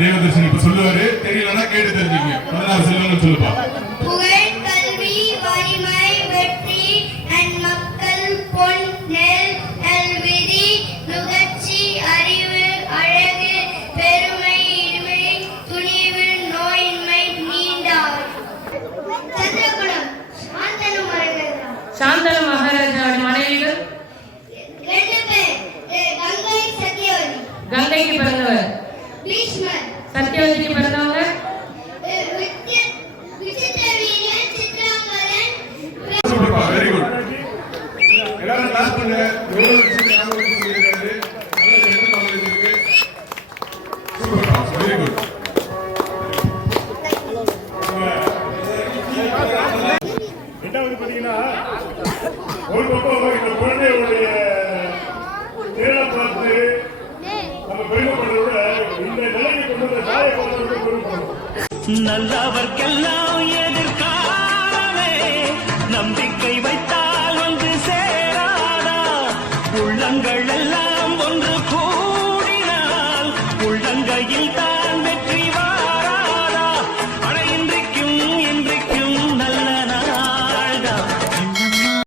தேவதர்ஷன் இப்ப சொல்லுவாரு, தெரியலன்னா கேட்டு தெரிஞ்சுங்க. 16 செல்வங்கள் சொல்லுப்பா. புகழ், கல்வி, வலிமை, வெற்றி, நன்மக்கள், பொன், நெல், நல்விதி, நுகர்ச்சி, அறிவு, அழகு, பெருமை, இனிமை, துணிவு, நோயின்மை, நீண்டார். சந்திரகுணம், சாந்தனு மகாராஜா. சாந்தனு மகாராஜாவோட மனைவிகள் 2 பேர். கங்கை, சத்யவதி. கங்கைக்கு பிறந்தவர். பீஷ்மர். சத்யவதிக்கு பிறந்தவங்க விசித்திரவீரன், சித்ராங்கதன். சூப்பர்ப்பா, வெரி குட். எல்லாரும் கிளாஸ் பண்ணுங்க. எவ்வளவு விஷயம் ஞாபகம் வச்சிருக்காரு. நல்ல என்ன நாலேஜ் இருக்கு. சூப்பர்ப்பா, வெரி குட். ரெண்டாவது பாத்தீங்கன்னா ஒரு பக்கம் இந்த குழந்தைகளுடைய நேரம் பார்த்து நம்ம பெருமைப்படுறத விட இந்த நிலையை கொண்டு வந்த தாயை பார்த்து பெருமைப்படணும். நல்லவர்க்கெல்லாம் எதிர்காலமே நம்பிக்கை வைத்தால் வந்து சேராதா உள்ளங்கள் எல்லாம் ஒன்று